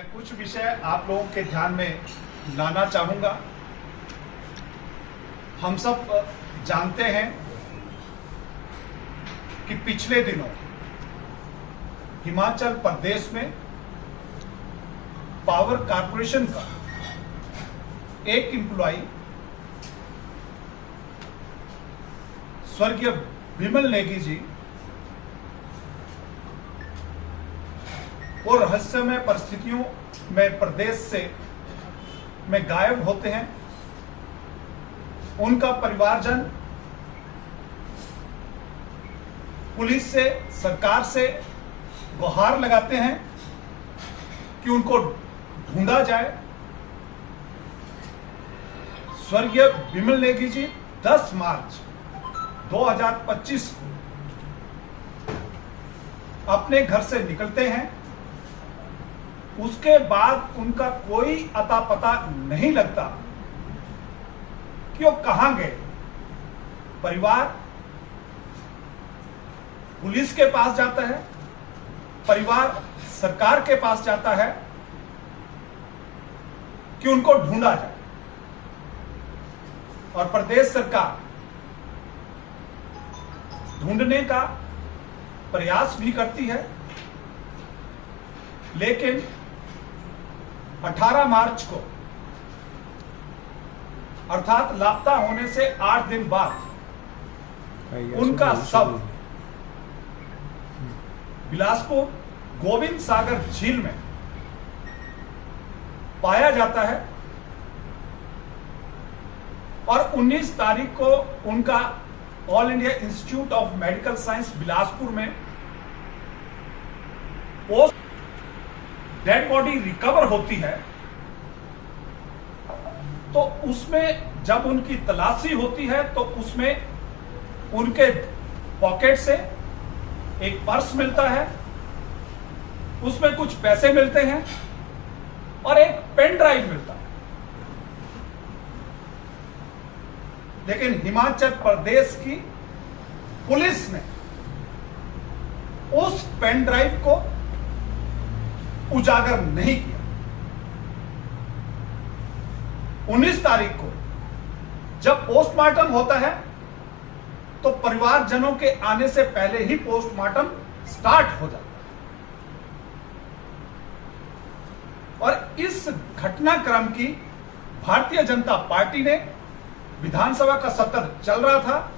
मैं कुछ विषय आप लोगों के ध्यान में लाना चाहूंगा। हम सब जानते हैं कि पिछले दिनों हिमाचल प्रदेश में पावर कॉर्पोरेशन का एक एम्प्लॉय स्वर्गीय विमल नेगी जी वो रहस्यमय परिस्थितियों में प्रदेश में गायब होते हैं। उनका परिवारजन पुलिस से, सरकार से गुहार लगाते हैं कि उनको ढूंढा जाए। स्वर्गीय विमल नेगी जी 10 मार्च 2025 अपने घर से निकलते हैं। उसके बाद उनका कोई अता पता नहीं लगता कि वो कहां गए। परिवार पुलिस के पास जाता है, परिवार सरकार के पास जाता है कि उनको ढूंढा जाए, और प्रदेश सरकार ढूंढने का प्रयास भी करती है। लेकिन 18 मार्च को अर्थात लापता होने से 8 दिन बाद उनका शव बिलासपुर गोविंद सागर झील में पाया जाता है, और 19 तारीख को उनका all India institute of medical science Bilaspur में पोस्ट डेड बॉडी रिकवर होती है। तो उसमें जब उनकी तलाशी होती है तो उसमें उनके पॉकेट से एक पर्स मिलता है, उसमें कुछ पैसे मिलते हैं और एक पेन ड्राइव मिलता है। लेकिन हिमाचल प्रदेश की पुलिस ने उस पेन ड्राइव को उजागर नहीं किया। 19 तारीख को जब पोस्टमार्टम होता है तो परिवारजनों के आने से पहले ही पोस्टमार्टम स्टार्ट हो जाता है, और इस घटनाक्रम की भारतीय जनता पार्टी ने, विधानसभा का सत्र चल रहा था,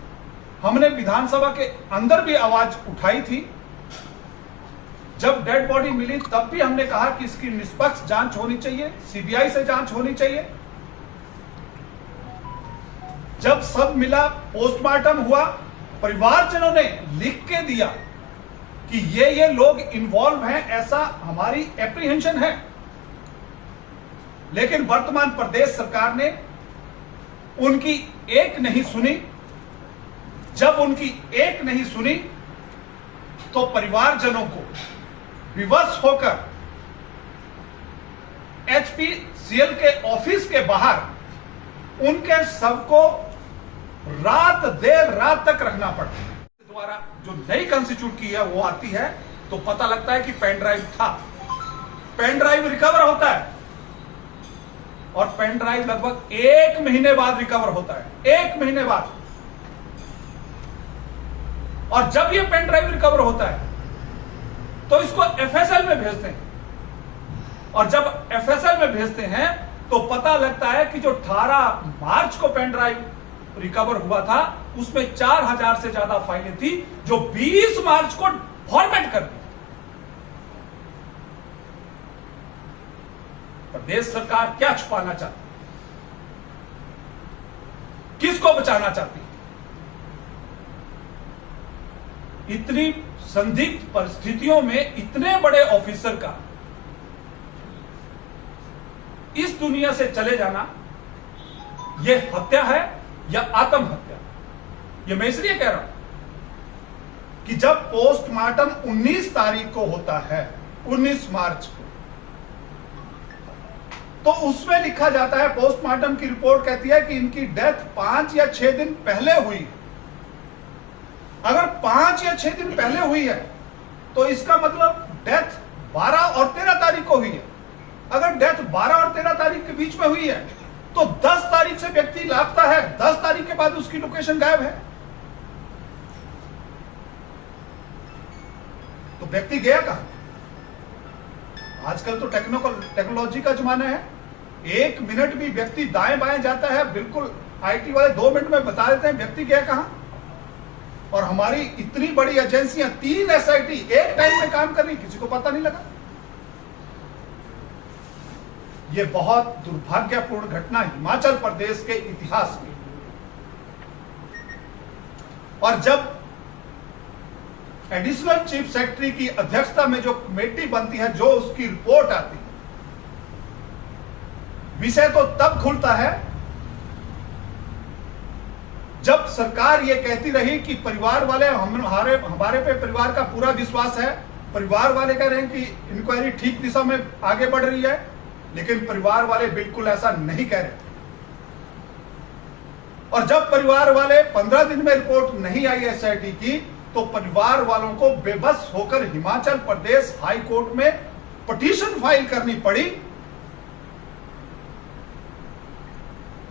हमने विधानसभा के अंदर भी आवाज उठाई थी। जब डेड बॉडी मिली तब भी हमने कहा कि इसकी निष्पक्ष जांच होनी चाहिए, सीबीआई से जांच होनी चाहिए। जब सब मिला, पोस्टमार्टम हुआ, परिवारजनों ने लिख के दिया कि ये लोग इन्वॉल्व हैं, ऐसा हमारी एप्रीहेंशन है। लेकिन वर्तमान प्रदेश सरकार ने उनकी एक नहीं सुनी। जब उनकी एक नहीं सुनी तो परिवारजनों को विवश होकर HPCL के ऑफिस के बाहर उनके शव को देर रात तक रखना पड़ता है। द्वारा जो नई कॉन्स्टिट्यूट की है वो आती है तो पता लगता है कि पेन ड्राइव था। पेन ड्राइव रिकवर होता है, और पेन ड्राइव लगभग 1 महीने बाद रिकवर होता है, 1 महीने बाद। और जब ये पेन ड्राइव रिकवर होता है तो इसको FSL में भेजते हैं, और जब FSL में भेजते हैं तो पता लगता है कि जो 18 मार्च को पेन ड्राइव रिकवर हुआ था उसमें 4000 से ज्यादा फाइलें थी जो 20 मार्च को फॉर्मेट कर दी। प्रदेश सरकार क्या छुपाना चाहती, किसको बचाना चाहती? इतनी संदिग्ध परिस्थितियों में इतने बड़े ऑफिसर का इस दुनिया से चले जाना, यह हत्या है या आत्महत्या? यह मैं इसलिए कह रहा हूं कि जब पोस्टमार्टम 19 तारीख को होता है, 19 मार्च को, तो उसमें लिखा जाता है, पोस्टमार्टम की रिपोर्ट कहती है कि इनकी डेथ 5 या 6 दिन पहले हुई। अगर 5 या 6 दिन पहले हुई है तो इसका मतलब डेथ 12 और 13 तारीख को हुई है। 12 और 13 तारीख के बीच में हुई है, तो 10 तारीख से व्यक्ति लापता है, 10 तारीख के बाद उसकी लोकेशन गायब है, तो व्यक्ति गया कहां? आजकल तो टेक्नोलॉजी का जमाना है, 1 मिनट भी व्यक्ति दाएं बाएं जाता है, बिल्कुल आईटी वाले 2 मिनट में बता देते हैं व्यक्ति गया कहां। और हमारी इतनी बड़ी एजेंसियां, 3 एसआईटी एक टाइम में काम कर रही, किसी को पता नहीं लगा। यह बहुत दुर्भाग्यपूर्ण घटना हिमाचल प्रदेश के इतिहास में। और जब एडिशनल चीफ सेक्रेटरी की अध्यक्षता में जो कमेटी बनती है, जो उसकी रिपोर्ट आती है, विषय तो तब खुलता है जब सरकार ये कहती रही कि परिवार वाले हमारे पे परिवार का पूरा विश्वास है, परिवार वाले कह रहे हैं कि इंक्वायरी ठीक दिशा में आगे बढ़ रही है, लेकिन परिवार वाले बिल्कुल ऐसा नहीं कह रहे। और जब परिवार वाले 15 दिन में रिपोर्ट नहीं आई एसआईटी की, तो परिवार वालों को बेबस होकर हिमाचल प्रदेश हाई कोर्ट में पिटीशन फाइल करनी पड़ी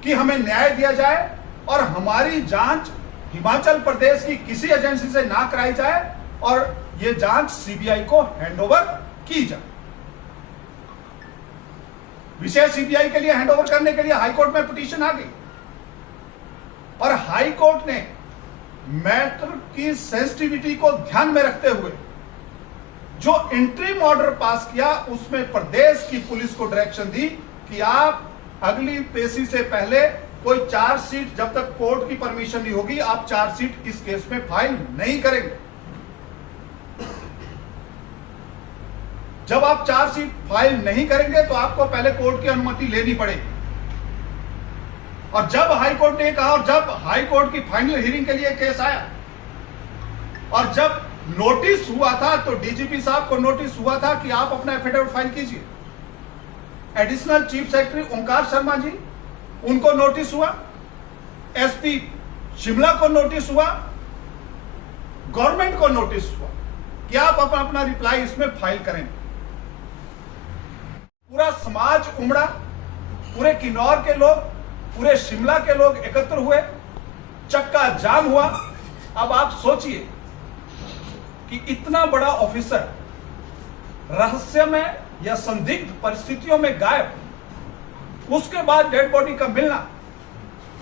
कि हमें न्याय दिया जाए और हमारी जांच हिमाचल प्रदेश की किसी एजेंसी से ना कराई जाए और यह जांच सीबीआई को हैंडओवर की जाए। विषय सीबीआई के लिए हैंडओवर करने के लिए हाईकोर्ट में पिटीशन आ गई और हाईकोर्ट ने मैटर की सेंसिटिविटी को ध्यान में रखते हुए जो इंटरिम ऑर्डर पास किया, उसमें प्रदेश की पुलिस को डायरेक्शन दी कि आप अगली पेशी से पहले कोई चार्जशीट, जब तक कोर्ट की परमिशन नहीं होगी, आप चार्जशीट इस केस में फाइल नहीं करेंगे। जब आप चार्जशीट फाइल नहीं करेंगे तो आपको पहले कोर्ट की अनुमति लेनी पड़ेगी। और जब हाईकोर्ट ने कहा और जब हाईकोर्ट की फाइनल हियरिंग के लिए केस आया और जब नोटिस हुआ था, तो डीजीपी साहब को नोटिस हुआ था कि आप अपना एफिडेविट फाइल कीजिए। एडिशनल चीफ सेक्रेटरी ओंकार शर्मा जी, उनको नोटिस हुआ, एसपी शिमला को नोटिस हुआ, गवर्नमेंट को नोटिस हुआ कि आप अपना रिप्लाई इसमें फाइल करें। पूरा समाज उमड़ा, पूरे किन्नौर के लोग, पूरे शिमला के लोग एकत्र हुए, चक्का जाम हुआ। अब आप सोचिए कि इतना बड़ा ऑफिसर रहस्यमय या संदिग्ध परिस्थितियों में गायब, उसके बाद डेड बॉडी का मिलना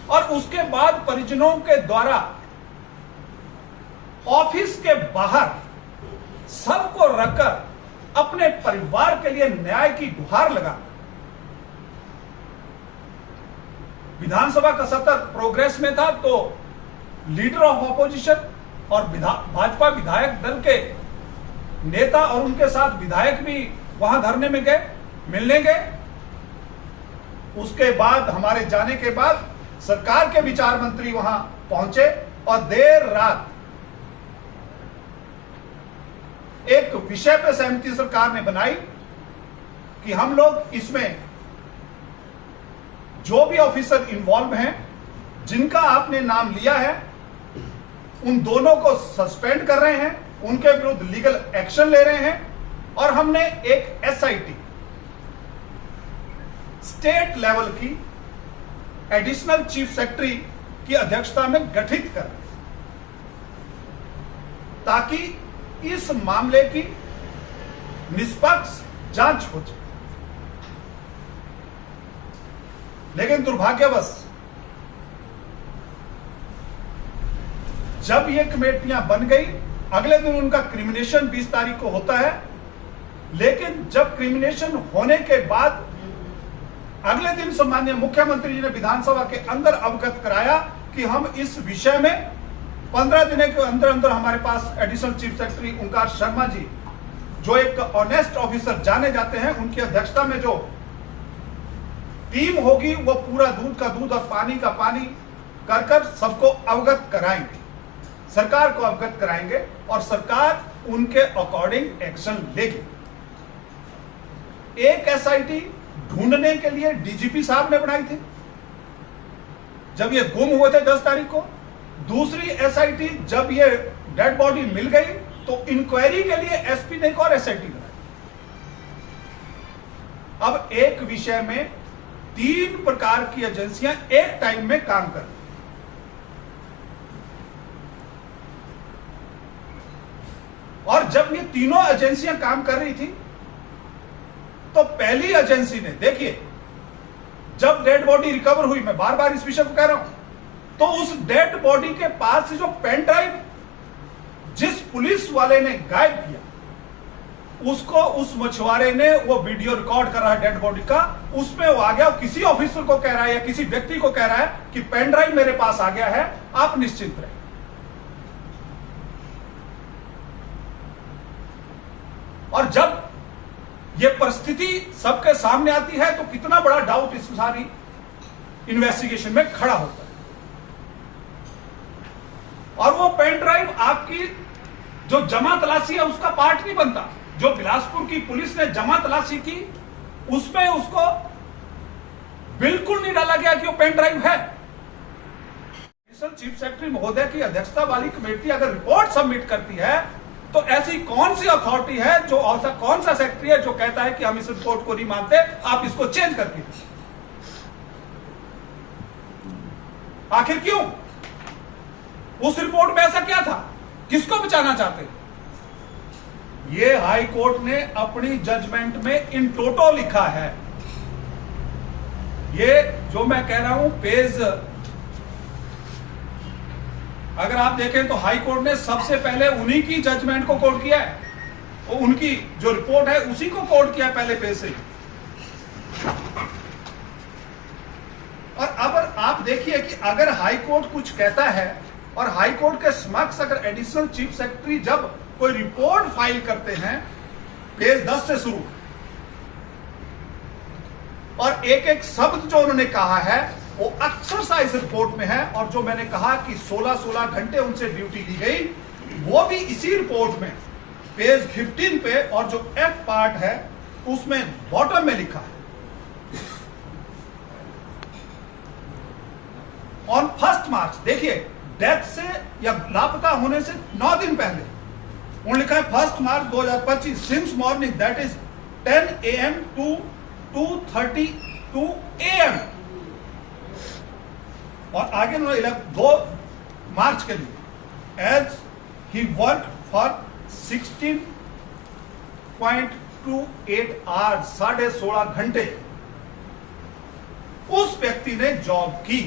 और उसके बाद परिजनों के द्वारा ऑफिस के बाहर सबको रखकर अपने परिवार के लिए न्याय की गुहार लगा। विधानसभा का सत्र प्रोग्रेस में था, तो लीडर ऑफ ऑपोजिशन और भाजपा विधायक दल के नेता और उनके साथ विधायक भी वहां धरने में गए, मिलने गए। उसके बाद हमारे जाने के बाद सरकार के विचार मंत्री वहां पहुंचे और देर रात एक विषय पर सहमति सरकार ने बनाई कि हम लोग इसमें जो भी ऑफिसर इन्वॉल्व हैं, जिनका आपने नाम लिया है, उन दोनों को सस्पेंड कर रहे हैं, उनके विरुद्ध लीगल एक्शन ले रहे हैं और हमने एक एसआईटी स्टेट लेवल की एडिशनल चीफ सेक्रेटरी की अध्यक्षता में गठित कर, ताकि इस मामले की निष्पक्ष जांच हो जाए। लेकिन दुर्भाग्यवश जब ये कमेटियां बन गई, अगले दिन उनका क्रिमिनेशन 20 तारीख को होता है, लेकिन जब क्रिमिनेशन होने के बाद अगले दिन सम्माननीय मुख्यमंत्री जी ने विधानसभा के अंदर अवगत कराया कि हम इस विषय में 15 दिन के अंदर अंदर हमारे पास एडिशनल चीफ सेक्रेटरी ओंकार शर्मा जी, जो एक ऑनेस्ट ऑफिसर जाने जाते हैं, उनकी अध्यक्षता में जो टीम होगी, वो पूरा दूध का दूध और पानी का पानी कर सबको अवगत कराएंगे, सरकार को अवगत कराएंगे और सरकार उनके अकॉर्डिंग एक्शन लेगी। एक एसआईटी ढूंढने के लिए डीजीपी साहब ने बनाई थी जब ये गुम हुए थे 10 तारीख को। दूसरी एसआईटी जब ये डेड बॉडी मिल गई तो इंक्वायरी के लिए एसपी ने एक और एसआईटी बनाई। अब एक विषय में 3 प्रकार की एजेंसियां एक टाइम में काम कर रही। और जब ये तीनों एजेंसियां काम कर रही थी तो पहली एजेंसी ने, देखिए, जब डेड बॉडी रिकवर हुई, मैं बार बार इस विषय को कह रहा हूं, तो उस डेड बॉडी के पास से जो पेन ड्राइव जिस पुलिस वाले ने गायब किया, उसको उस मछुआरे ने वो वीडियो रिकॉर्ड कर रहा है डेड बॉडी का, उसमें वो आ गया, किसी ऑफिसर को कह रहा है या किसी व्यक्ति को कह रहा है कि पेन ड्राइव मेरे पास आ गया है, आप निश्चिंत रहे। और जब ये परिस्थिति सबके सामने आती है तो कितना बड़ा डाउट इस सारी इन्वेस्टिगेशन में खड़ा होता है। और वो पेन ड्राइव आपकी जो जमा तलाशी है उसका पार्ट नहीं बनता। जो बिलासपुर की पुलिस ने जमा तलाशी की उसमें उसको बिल्कुल नहीं डाला गया कि वो पेन ड्राइव है। चीफ सेक्रेटरी महोदय की अध्यक्षता वाली कमेटी अगर रिपोर्ट सबमिट करती है तो ऐसी कौन सी अथॉरिटी है, जो ऐसा कौन सा सेक्रेटरी है जो कहता है कि हम इस रिपोर्ट को नहीं मानते, आप इसको चेंज करके दीजिए। आखिर क्यों? उस रिपोर्ट में ऐसा क्या था? किसको बचाना चाहते? ये हाई कोर्ट ने अपनी जजमेंट में इन टोटो लिखा है। ये जो मैं कह रहा हूं पेज, अगर आप देखें तो हाई कोर्ट ने सबसे पहले उन्हीं की जजमेंट को कोट किया है, वो उनकी जो रिपोर्ट है उसी को कोट किया पहले पेज से। और अब आप देखिए कि अगर हाई कोर्ट कुछ कहता है और हाई कोर्ट के समक्ष अगर एडिशनल चीफ सेक्रेटरी जब कोई रिपोर्ट फाइल करते हैं, पेज 10 से शुरू, और एक एक शब्द जो उन्होंने कहा है वो अक्सर सा इस रिपोर्ट में है। और जो मैंने कहा कि 16-16 घंटे उनसे ड्यूटी दी गई, वो भी इसी रिपोर्ट में पेज 15 पे, और जो एफ पार्ट है उसमें बॉटम में लिखा है, ऑन 1 मार्च, देखिए डेथ से या लापता होने से 9 दिन पहले उन्होंने लिखा है 1 मार्च 2025 since morning that is 10 AM to 2:32 AM। और आगे उन्होंने 2 मार्च के लिए as he work for 16.28 hours, 16.5 घंटे उस व्यक्ति ने जॉब की।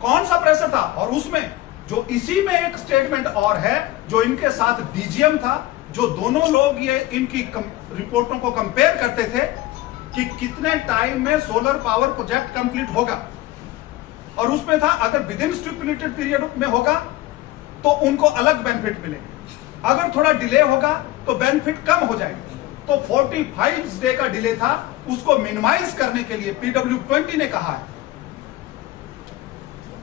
कौन सा प्रेशर था? और उसमें जो इसी में एक स्टेटमेंट और है, जो इनके साथ डीजीएम था, जो दोनों लोग ये इनकी रिपोर्टों को कंपेयर करते थे कि कितने टाइम में सोलर पावर प्रोजेक्ट कंप्लीट होगा, और उसमें था अगर विद इन स्टिपुलेटेड पीरियड में होगा तो उनको अलग बेनिफिट मिलेंगे, अगर थोड़ा डिले होगा तो बेनिफिट कम हो जाएंगे। तो 45 डे का डिले था, उसको मिनिमाइज करने के लिए PW20 ने कहा है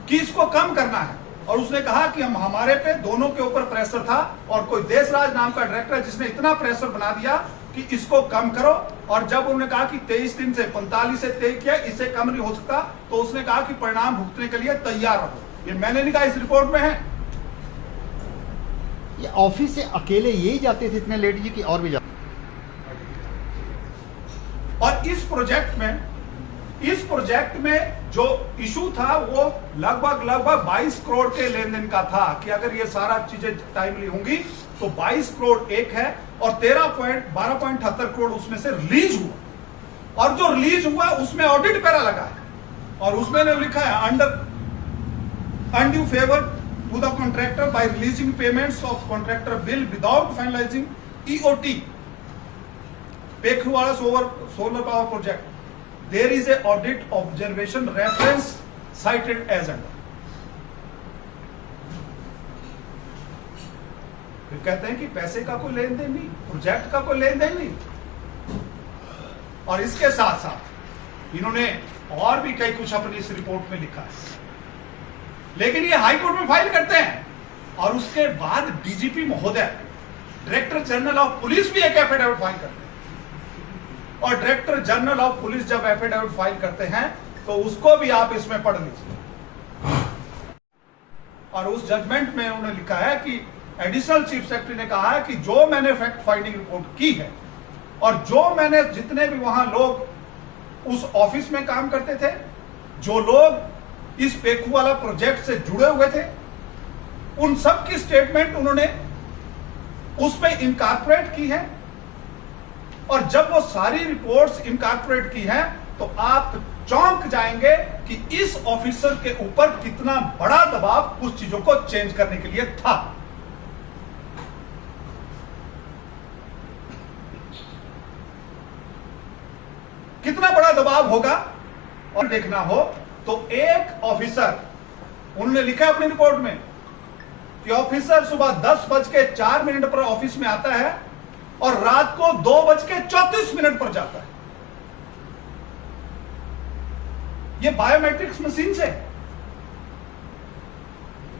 कि इसको कम करना है। और उसने कहा कि हम हमारे पे दोनों के ऊपर प्रेशर था, और कोई देशराज नाम का डायरेक्टर जिसने इतना प्रेशर बना दिया कि इसको कम करो। और जब उन्होंने कहा कि 23 दिन से 45 से तय किया, इससे कम नहीं हो सकता, तो उसने कहा कि परिणाम भुगतने के लिए तैयार रहो। ये मैंने नहीं कहा, इस रिपोर्ट में है। ये ऑफिस से अकेले यही जाते थे इतने लेट जी कि और भी जाते? और इस प्रोजेक्ट में जो इशू था वो लगभग 22 करोड़ के लेन देन का था, कि अगर ये सारा चीजें टाइमली होंगी तो 22 करोड़ एक है, और 12.78 करोड़ उसमें से रिलीज हुआ। और जो रिलीज हुआ उसमें ऑडिट पैरा लगा है, और उसमें ने लिखा है under undue favour to the contractor by releasing payments of contractor bill without finalising EOT पेखवाड़ा solar power project, there is a audit observation reference cited as under। फिर कहते हैं कि पैसे का कोई लेन देन नहीं, प्रोजेक्ट का कोई लेन देन नहीं। और इसके साथ साथ इन्होंने और भी कई कुछ अपनी इस रिपोर्ट में लिखा है, लेकिन ये हाई कोर्ट में फाइल करते हैं, और उसके बाद डीजीपी महोदय, डायरेक्टर जनरल ऑफ पुलिस भी एक एफिडेविट फाइल करते हैं। और डायरेक्टर जनरल ऑफ पुलिस जब एफिडेविट फाइल करते हैं तो उसको भी आप इसमें पढ़ लीजिए। और उस जजमेंट में उन्होंने लिखा है कि एडिशनल चीफ सेक्रेटरी ने कहा है कि जो मैंने फैक्ट फाइंडिंग रिपोर्ट की है और जो मैंने जितने भी वहां लोग उस ऑफिस में काम करते थे, जो लोग इस पेखू वाला प्रोजेक्ट से जुड़े हुए थे, उन सब की स्टेटमेंट उन्होंने उसमें इनकॉर्पोरेट की है। और जब वो सारी रिपोर्ट्स इनकॉर्पोरेट की हैं तो आप चौंक जाएंगे कि इस ऑफिसर के ऊपर कितना बड़ा दबाव कुछ चीजों को चेंज करने के लिए था। कितना बड़ा दबाव होगा और देखना हो तो एक ऑफिसर, उन्होंने लिखा अपनी रिपोर्ट में कि ऑफिसर सुबह 10:04 पर ऑफिस में आता है और रात को 2:34 पर जाता है। ये बायोमेट्रिक्स मशीन से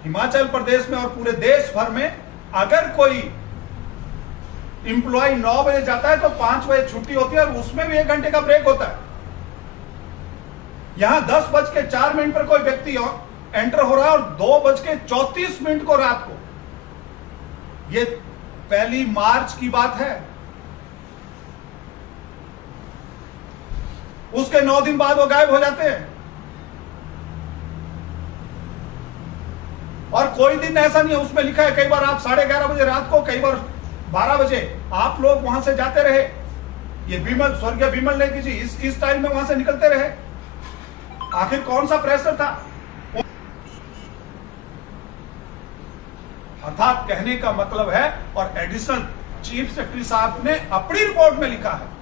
हिमाचल प्रदेश में और पूरे देश भर में अगर कोई इंप्लॉय 9 बजे जाता है तो 5 बजे छुट्टी होती है और उसमें भी 1 घंटे का ब्रेक होता है। यहां 10:04 पर कोई व्यक्ति एंटर हो रहा है और 2:34 को रात को। ये 1 मार्च की बात है। उसके 9 दिन बाद वो गायब हो जाते हैं। और कोई दिन ऐसा नहीं है, उसमें लिखा है कई बार आप 11:30 बजे रात को, कई बार 12 बजे आप लोग वहां से जाते रहे। ये विमल, स्वर्गीय विमल नेगी जी इस टाइम में वहां से निकलते रहे। आखिर कौन सा प्रेशर था? अर्थात कहने का मतलब है, और एडिशनल चीफ सेक्रेटरी साहब ने अपनी रिपोर्ट में लिखा है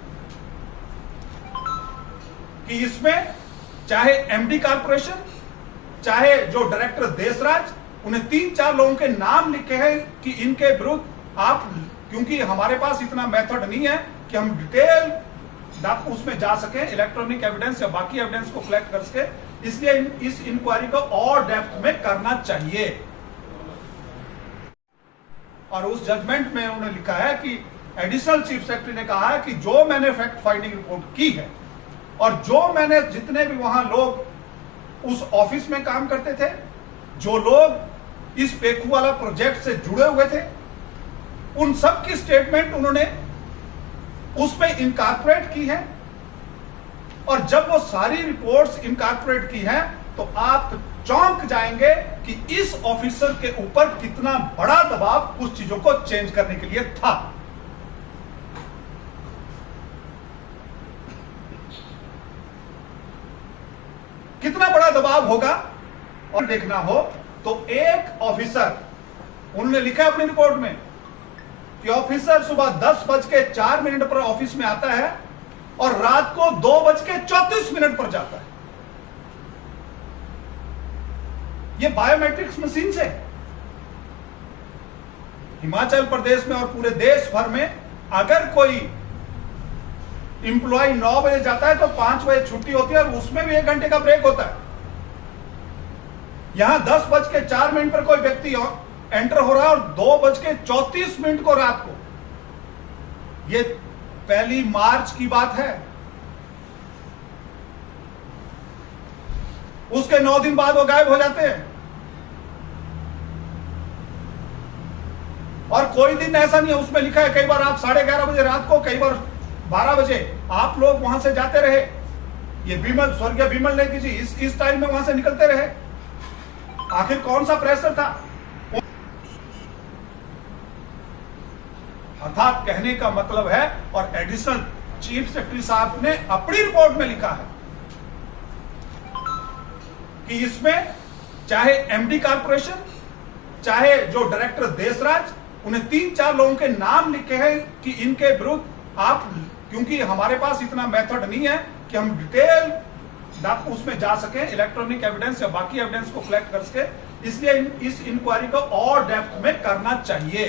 कि इसमें चाहे एमडी कॉर्पोरेशन, चाहे जो डायरेक्टर देशराज, उन्हें 3-4 लोगों के नाम लिखे हैं कि इनके विरुद्ध आप, क्योंकि हमारे पास इतना मेथड नहीं है कि हम डिटेल उसमें जा सके, इलेक्ट्रॉनिक एविडेंस या बाकी एविडेंस को कलेक्ट कर सके, इसलिए इस इंक्वायरी को और डेप्थ में करना चाहिए। और उस जजमेंट में उन्होंने लिखा है कि एडिशनल चीफ सेक्रेटरी ने कहा है कि जो मैंने फैक्ट फाइंडिंग रिपोर्ट की है और जो मैंने जितने भी वहां लोग उस ऑफिस में काम करते थे, जो लोग इस पेखू वाला प्रोजेक्ट से जुड़े हुए थे, उन सब की स्टेटमेंट उन्होंने उसमें इनकॉर्पोरेट की है। और जब वो सारी रिपोर्ट्स इनकॉर्पोरेट की हैं तो आप चौंक जाएंगे कि इस ऑफिसर के ऊपर कितना बड़ा दबाव कुछ चीजों को चेंज करने के लिए था। कितना बड़ा दबाव होगा और देखना हो तो एक ऑफिसर, उन्होंने लिखा अपनी रिपोर्ट में कि ऑफिसर सुबह 10:04 पर ऑफिस में आता है और रात को 2:34 पर जाता है। ये बायोमेट्रिक्स मशीन से हिमाचल प्रदेश में और पूरे देश भर में अगर कोई इंप्लॉय 9 बजे जाता है तो 5 बजे छुट्टी होती है और उसमें भी 1 घंटे का ब्रेक होता है। यहां 10:04 पर कोई व्यक्ति एंटर हो रहा है और 2:34 को रात को। ये 1 मार्च की बात है। उसके 9 दिन बाद वो गायब हो जाते हैं। और कोई दिन ऐसा नहीं है, उसमें लिखा है कई बार आप 11:30 बजे रात को, कई बार 12 बजे आप लोग वहां से जाते रहे। ये विमल, स्वर्गीय विमल नेगी जी इस टाइम में वहां से निकलते रहे। आखिर कौन सा प्रेशर था? अर्थात कहने का मतलब है, और एडिशनल चीफ सेक्रेटरी साहब ने अपनी रिपोर्ट में लिखा है कि इसमें चाहे एमडी कॉर्पोरेशन, चाहे जो डायरेक्टर देशराज, उन्हें 3-4 लोगों के नाम लिखे हैं कि इनके विरुद्ध आप, क्योंकि हमारे पास इतना मेथड नहीं है कि हम डिटेल उसमें जा सके, इलेक्ट्रॉनिक एविडेंस या बाकी एविडेंस को कलेक्ट कर सके, इसलिए इस इंक्वायरी को और डेप्थ में करना चाहिए।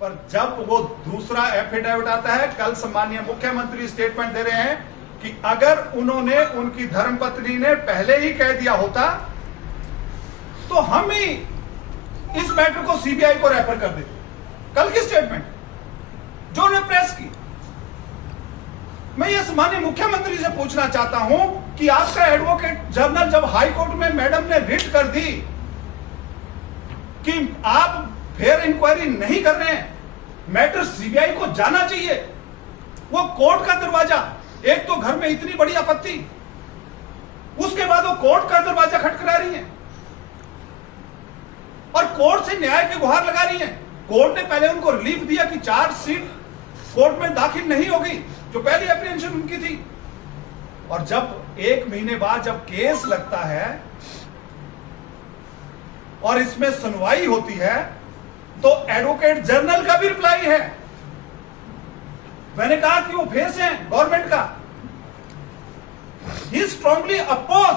पर जब वो दूसरा एफिडेविट आता है, कल सम्माननीय मुख्यमंत्री स्टेटमेंट दे रहे हैं कि अगर उन्होंने, उनकी धर्मपत्नी ने पहले ही कह दिया होता तो हम ही इस मैटर को सीबीआई को रेफर कर देते। कल की स्टेटमेंट जो उन्होंने प्रेस की। मैं ये सम्माननीय मुख्यमंत्री से पूछना चाहता हूं कि आपका एडवोकेट जनरल जब हाई कोर्ट में मैडम ने रिट कर दी कि आप फेयर इंक्वायरी नहीं कर रहे हैं, मैटर सीबीआई को जाना चाहिए। वो कोर्ट का दरवाजा, एक तो घर में इतनी बड़ी आपत्ति, उसके बाद वो कोर्ट का दरवाजा खटखटा रही है और कोर्ट से न्याय की गुहार लगा रही है। कोर्ट ने पहले उनको रिलीफ दिया कि चार्जशीट कोर्ट में दाखिल नहीं होगी, जो पहली एप्रीहेंशन उनकी थी। और जब 1 महीने बाद जब केस लगता है और इसमें सुनवाई होती है, तो एडवोकेट जनरल का भी रिप्लाई है। मैंने कहा कि वो फेस है गवर्नमेंट का, ही स्ट्रांगली अपोज,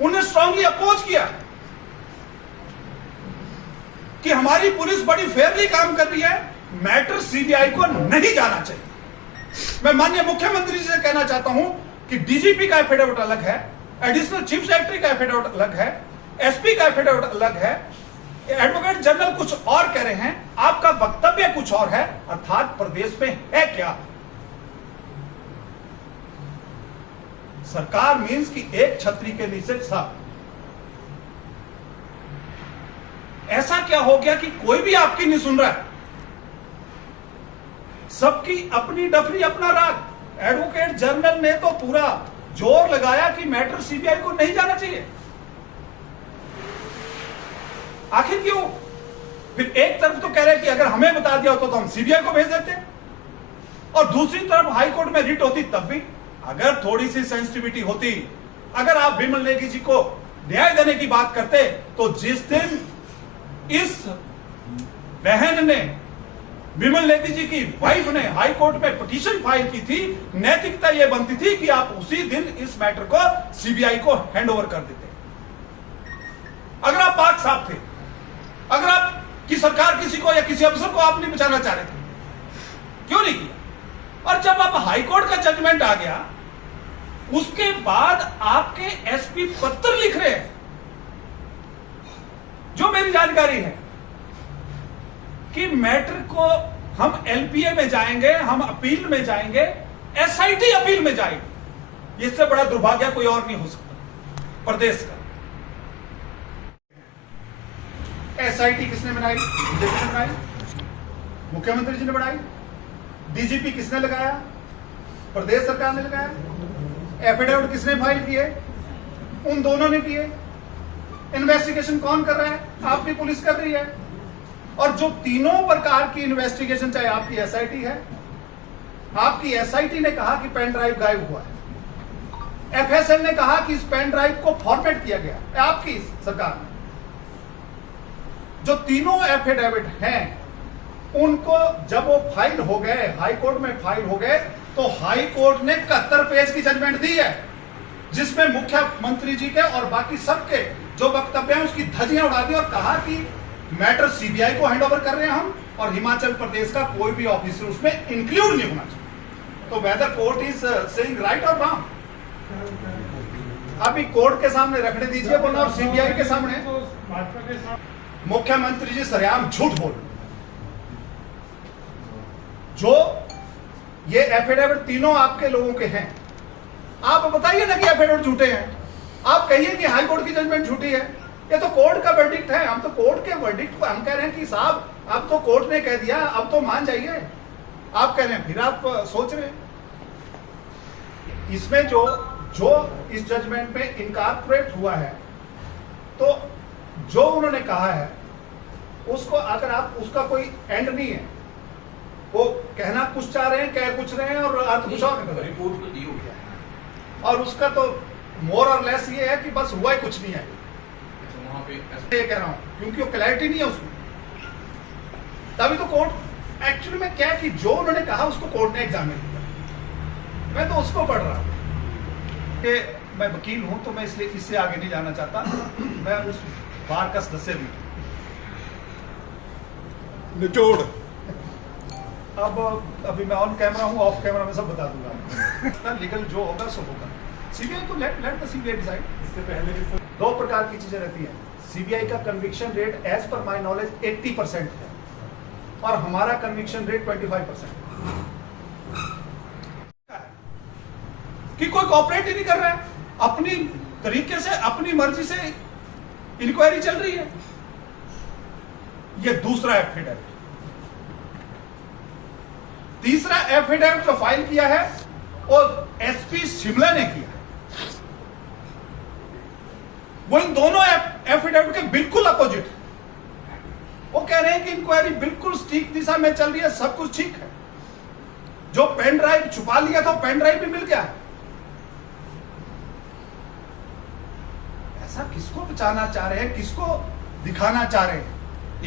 उन्हें स्ट्रांगली अपोज किया कि हमारी पुलिस बड़ी फेयरली काम कर रही है, मैटर सीबीआई को नहीं जाना चाहिए। मैं माननीय मुख्यमंत्री जी से कहना चाहता हूं कि डीजीपी का एफिडेविट अलग है, एडिशनल चीफ सेक्रेटरी का एफिडेविट अलग है, एसपी का एफिडेविट अलग है, एडवोकेट जनरल कुछ और कह रहे हैं, आपका वक्तव्य कुछ और है, अर्थात प्रदेश में है क्या? सरकार मीन्स कि एक छतरी के नीचे सब। ऐसा क्या हो गया कि कोई भी आपकी नहीं सुन रहा है? सबकी अपनी डफरी अपना राग। एडवोकेट जनरल ने तो पूरा जोर लगाया कि मैटर सीबीआई को नहीं जाना चाहिए। आखिर क्यों? फिर एक तरफ तो कह रहे हैं कि अगर हमें बता दिया होता तो हम सीबीआई को भेज देते, और दूसरी तरफ हाईकोर्ट में रिट होती तब भी। अगर थोड़ी सी सेंसिटिविटी होती, अगर आप विमल नेगी जी को न्याय देने की बात करते, तो जिस दिन इस बहन ने, विमल नेगी जी की वाइफ ने हाई कोर्ट में पिटीशन फाइल की थी, नैतिकता यह बनती थी कि आप उसी दिन इस मैटर को सीबीआई को हैंडओवर कर देते। अगर आप पाक साफ थे, अगर आप की सरकार किसी को या किसी अफसर को आप नहीं बचाना चाह रहे थे, क्यों नहीं किया? और जब आप हाई कोर्ट का जजमेंट आ गया, उसके बाद आपके एसपी पत्र लिख रहे हैं, जो मेरी जानकारी है कि मैटर को हम एलपीए में जाएंगे, हम अपील में जाएंगे, एसआईटी अपील में जाएंगे। इससे बड़ा दुर्भाग्य कोई और नहीं हो सकता प्रदेश का। एसआईटी किसने बनाई? बीजेपी ने बनाई, मुख्यमंत्री जी ने बनाई। डीजीपी किसने लगाया? प्रदेश सरकार ने लगाया। एफिडेविट किसने फाइल किए? उन दोनों ने किए। इन्वेस्टिगेशन कौन कर रहा है? आपकी पुलिस कर रही है। और जो तीनों प्रकार की इन्वेस्टिगेशन, चाहे आपकी एसआईटी है, आपकी एसआईटी ने कहा कि पेन ड्राइव गायब हुआ है, एफएसएल ने कहा कि इस पेन ड्राइव को फॉर्मेट किया गया, आपकी सरकार ने। जो तीनों एफिडेविट हैं, उनको जब वो फाइल हो गए, हाई कोर्ट में फाइल हो गए, तो हाई कोर्ट ने 71 पेज की जजमेंट दी है, जिसमें मुख्यमंत्री जी के और बाकी सबके जो वक्तव्य हैं उसकी धज्जियां उड़ा दी और कहा कि मैटर सीबीआई को हैंडओवर कर रहे हैं हम, और हिमाचल प्रदेश का कोई भी ऑफिसर उसमें इंक्लूड नहीं होना चाहिए। तो whether court is saying right और रॉन्ग, अभी कोर्ट के सामने रखने दीजिए बोला, और सीबीआई के सामने मुख्यमंत्री जी सरेआम झूठ बोल। जो ये एफिडेविट तीनों आपके लोगों के हैं, आप बताइए ना कि एफिडेविट झूठे हैं। आप कहिए कि हाई कोर्ट की जजमेंट झूठी है, ये तो कोर्ट का वर्डिक्ट है। हम तो कोर्ट के वर्डिक्ट को हम कह रहे हैं कि साहब अब तो कोर्ट ने कह दिया, अब तो मान जाइए। आप कह रहे हैं, फिर आप सोच रहे हैं। इसमें जो इस जजमेंट में इनकॉर्पोरेट हुआ है, तो जो उन्होंने कहा है उसको अगर आप, उसका कोई एंड नहीं है, वो कहना कुछ चाह रहे हैं, कह कुछ रहे हैं और अर्थ कुछ और कर रहे हैं। रिपोर्ट तो दी हो गया, और उसका तो मोर और लेस ये है कि बस हुआ ही कुछ नहीं है। वहां पे ये कह रहा हूं क्योंकि वो क्लैरिटी नहीं है उसमें। तभी तो कोर्ट एक्चुअली में क्या है कि जो उन्होंने कहा उसको कोर्ट ने एग्जामिन किया। मैं तो उसको पढ़ रहा हूं कि मैं वकील हूं, तो मैं इसलिए इससे आगे नहीं जाना चाहता। मैं उस बार का सदस्य भी हूं। निचोड़ अब अभी मैं ऑन कैमरा हूं, ऑफ कैमरा में सब बता दूंगा। लीगल जो होगा सो होगा। सीबीआई को लेट द सीबीआई डिसाइड। इससे पहले भी दो प्रकार की चीजें रहती हैं। सीबीआई का conviction rate as per my knowledge 80% है और हमारा कन्विक्शन रेट 25% कि कोई कॉपरेट ही नहीं कर रहा है। अपनी तरीके से, अपनी मर्जी से इंक्वायरी चल रही है। ये दूसरा एफिडेविट। तीसरा एफिडेविट जो फाइल किया है वो एसपी शिमला ने किया है। वो इन दोनों एफिडेविट के बिल्कुल अपोजिट है। वो कह रहे हैं कि इंक्वायरी बिल्कुल ठीक दिशा में चल रही है, सब कुछ ठीक है। जो पेन ड्राइव छुपा लिया था पेन ड्राइव भी मिल गया है। ऐसा किसको बचाना चाह रहे हैं, किसको दिखाना चाह रहे हैं?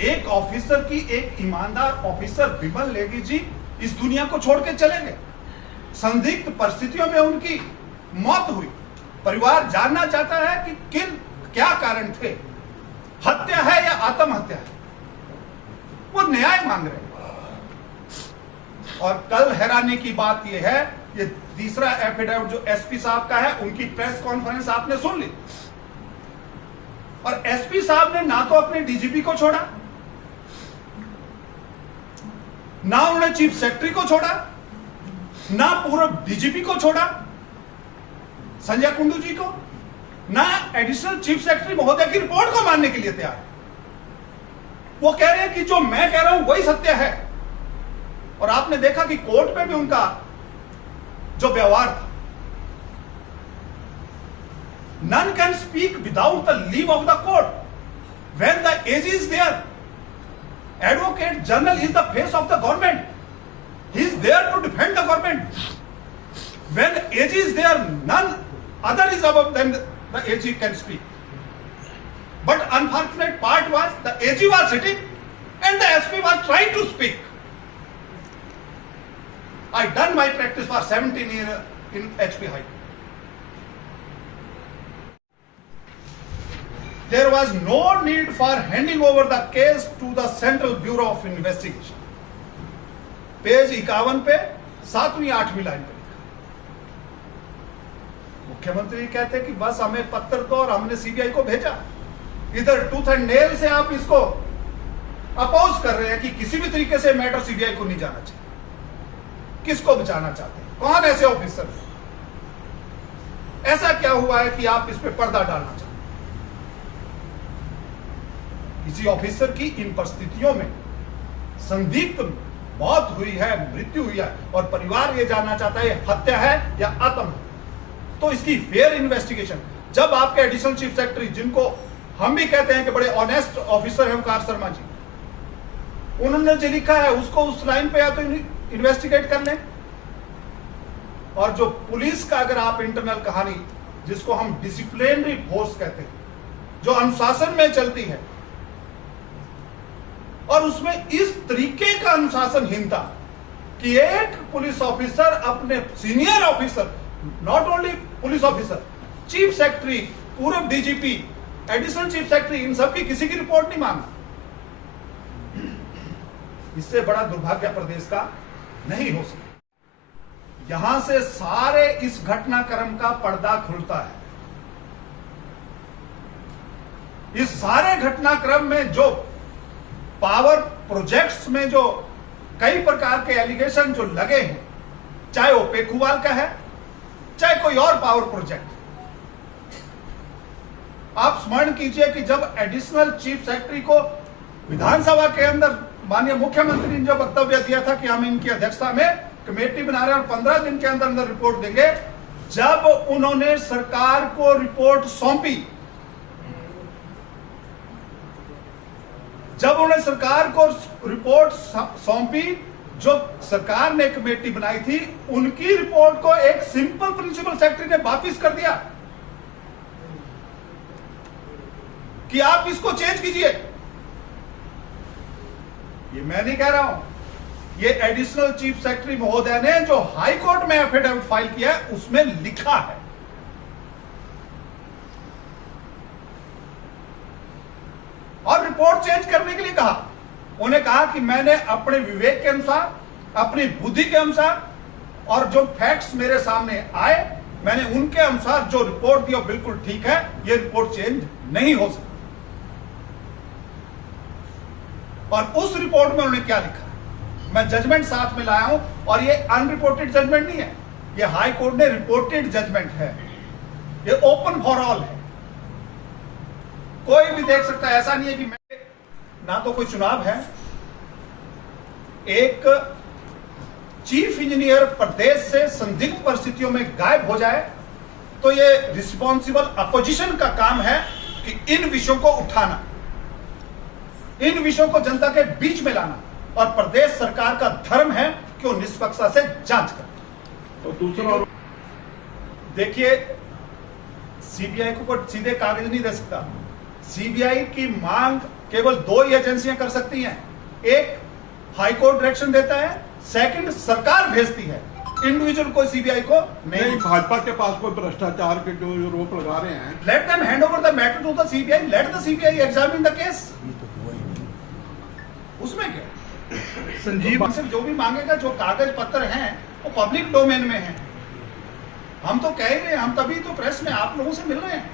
एक ऑफिसर की, एक ईमानदार ऑफिसर विमल लेगी जी इस दुनिया को छोड़ के चले गए। संदिग्ध परिस्थितियों में उनकी मौत हुई। परिवार जानना चाहता है कि क्या कारण थे, हत्या है या आत्महत्या है। वो न्याय मांग रहे हैं। और कल हैरानी की बात यह है, ये तीसरा एफिडेविट जो एसपी साहब का है, उनकी प्रेस कॉन्फ्रेंस आपने सुन ली। और एसपी साहब ने ना तो अपने डीजीपी को छोड़ा, ना उन्होंने चीफ सेक्रेटरी को छोड़ा, ना पूर्व डीजीपी को छोड़ा संजय कुंडू जी को, ना एडिशनल चीफ सेक्रेटरी महोदय की रिपोर्ट को मानने के लिए तैयार। वो कह रहे हैं कि जो मैं कह रहा हूं वही सत्य है। और आपने देखा कि कोर्ट में भी उनका जो व्यवहार था, none can speak without the leave of the court. When the AG is there, Advocate General is the face of the government. He is there to defend the government. When AG is there, none other is above than the AG can speak. But unfortunate part was the AG was sitting and the SP was trying to speak. I done my practice for 17 years in HP High Court. There was no need for handing over the case to the Central Bureau of Investigation. Page 51 पे 7वीं 8वीं line पे लिखा। मुख्यमंत्री कहते कि बस हमें पत्र दो और हमने सीबीआई को भेजा। इधर टूथ एंड नेल से आप इसको अपोज कर रहे हैं कि किसी भी तरीके से मैटर सीबीआई को नहीं जाना चाहिए। किसको बचाना चाहते हैं? कौन ऐसे ऑफिसर हैं? ऐसा क्या हुआ है कि आप इस पे पर्दा डालना चाहते हैं? किसी ऑफिसर की इन परिस्थितियों में संदिग्ध मौत हुई है, मृत्यु हुई है, और परिवार ये जानना चाहता है हत्या है या आत्महत्या। तो इसकी फेयर इन्वेस्टिगेशन। जब आपके एडिशनल चीफ सेक्रेटरी, जिनको हम भी कहते हैं कि बड़े ऑनेस्ट ऑफिसर हैं ओमकार शर्मा जी, उन्होंने जो लिखा है उसको उस लाइन पे या तो इन्वेस्टिगेट कर लें। और जो पुलिस का अगर आप इंटरनल कहानी, जिसको हम डिसिप्लिनरी फोर्स कहते हैं, जो अनुशासन में चलती है, और उसमें इस तरीके का अनुशासनहीनता कि एक पुलिस ऑफिसर अपने senior officer, not only police officer, chief secretary, पूर्व डीजीपी, एडिशनल चीफ सेक्रेटरी, इन सब की किसी की रिपोर्ट नहीं मांगा। इससे बड़ा दुर्भाग्य प्रदेश का नहीं हो सकता। यहां से सारे इस घटनाक्रम का पर्दा खुलता है। इस सारे घटनाक्रम में जो पावर प्रोजेक्ट्स में जो कई प्रकार के एलिगेशन जो लगे हैं, चाहे वो पेखुवाल का है, चाहे कोई और पावर प्रोजेक्ट। आप स्मरण कीजिए कि जब एडिशनल चीफ सेक्रेटरी को विधानसभा के अंदर माननीय मुख्यमंत्री ने जो वक्तव्य दिया था कि हम इनकी अध्यक्षता में कमेटी बना रहे हैं और 15 दिन के अंदर अंदर रिपोर्ट देंगे, जब उन्होंने सरकार को रिपोर्ट सौंपी, जब उन्होंने सरकार को रिपोर्ट सौंपी, जो सरकार ने कमेटी बनाई थी, उनकी रिपोर्ट को एक सिंपल प्रिंसिपल सेक्रेटरी ने वापस कर दिया कि आप इसको चेंज कीजिए। ये मैं नहीं कह रहा हूं, ये एडिशनल चीफ सेक्रेटरी महोदय ने जो हाई कोर्ट में एफिडेविट फाइल किया है उसमें लिखा है। और रिपोर्ट चेंज करने के लिए कहा। उन्हें कहा कि मैंने अपने विवेक के अनुसार, अपनी बुद्धि के अनुसार, और जो फैक्ट्स मेरे सामने आए, मैंने उनके अनुसार जो रिपोर्ट दी बिल्कुल ठीक है, ये रिपोर्ट चेंज नहीं हो सकती। और उस रिपोर्ट में उन्होंने क्या लिखा, मैं जजमेंट साथ में लाया हूं, और ये अनरिपोर्टेड जजमेंट नहीं है, ये हाई कोर्ट ने रिपोर्टेड जजमेंट है, ये ओपन फॉर ऑल है, कोई भी देख सकता है। ऐसा नहीं है कि मैं ना तो कोई चुनाव है, एक चीफ इंजीनियर प्रदेश से संदिग्ध परिस्थितियों में गायब हो जाए तो ये रिस्पॉन्सिबल अपोजिशन का काम है कि इन विषयों को उठाना, इन विषयों को जनता के बीच में लाना, और प्रदेश सरकार का धर्म है कि वो निष्पक्षता से जांच करे। तो दूसरा, देखिए, सीबीआई को कोई सीधे कागज नहीं दे सकता। सीबीआई की मांग केवल दो ही एजेंसियां कर सकती हैं, एक हाईकोर्ट डायरेक्शन देता है, सेकंड सरकार भेजती है, इंडिविजुअल कोई सीबीआई को नहीं। भाजपा के पास कोई भ्रष्टाचार के जो रोप लगा रहे हैं, let them hand over the matter to the CBI, let the CBI examine the case. उसमें क्या, संजीव से जो भी मांगेगा, जो कागज पत्र हैं वो पब्लिक डोमेन में है। हम तो कह रहे हैं, हम तभी तो प्रेस में आप लोगों से मिल रहे हैं।